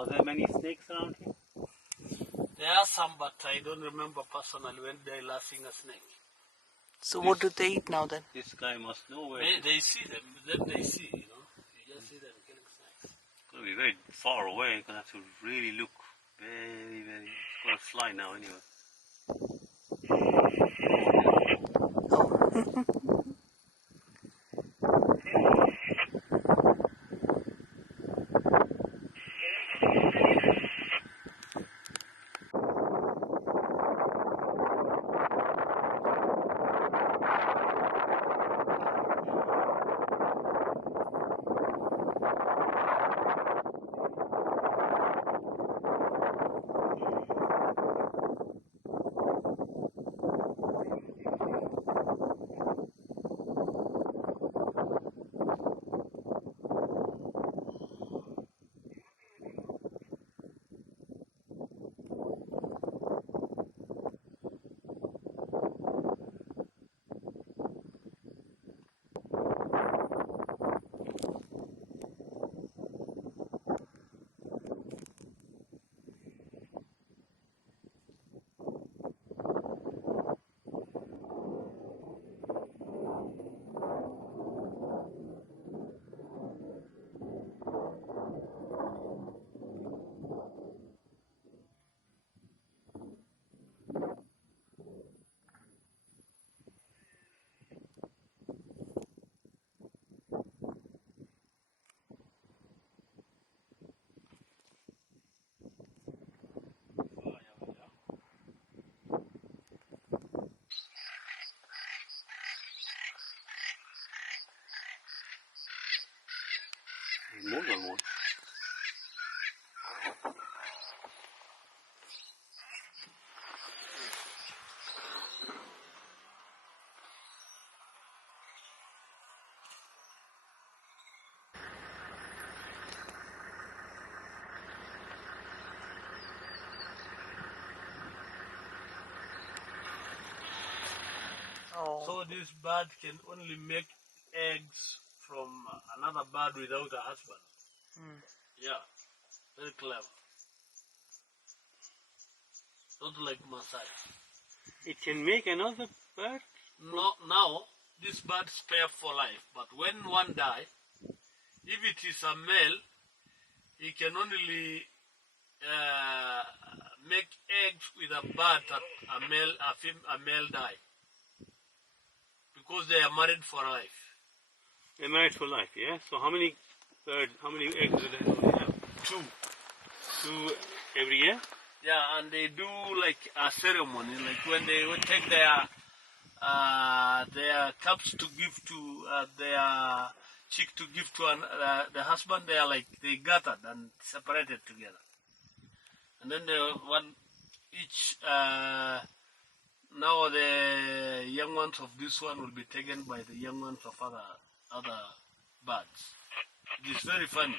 Are there many snakes around here? There are some, but I don't remember personally when they last seen a snake. So what do they eat now then? This guy must know where. They see them, then they see, you know. You just see them killing snakes. It's going to be very far away. You're going to have to really look very, very. It's going to fly now anyway. More than one. Oh. So this bird can only make eggs from another bird without a husband. Yeah, very clever. Not like Maasai. It can make another bird? No, now, this bird spare for life, but when one die, if it is a male, he can only make eggs with a bird that a male die. Because they are married for life. They're married for life, yeah? So how many eggs do they have? Two. Two every year? Yeah, and they do like a ceremony, like when they would take their cups to give to their chick to give to the husband. They are like they gathered and separated together, and then each now the young ones of this one will be taken by the young ones of other birds. It is very funny.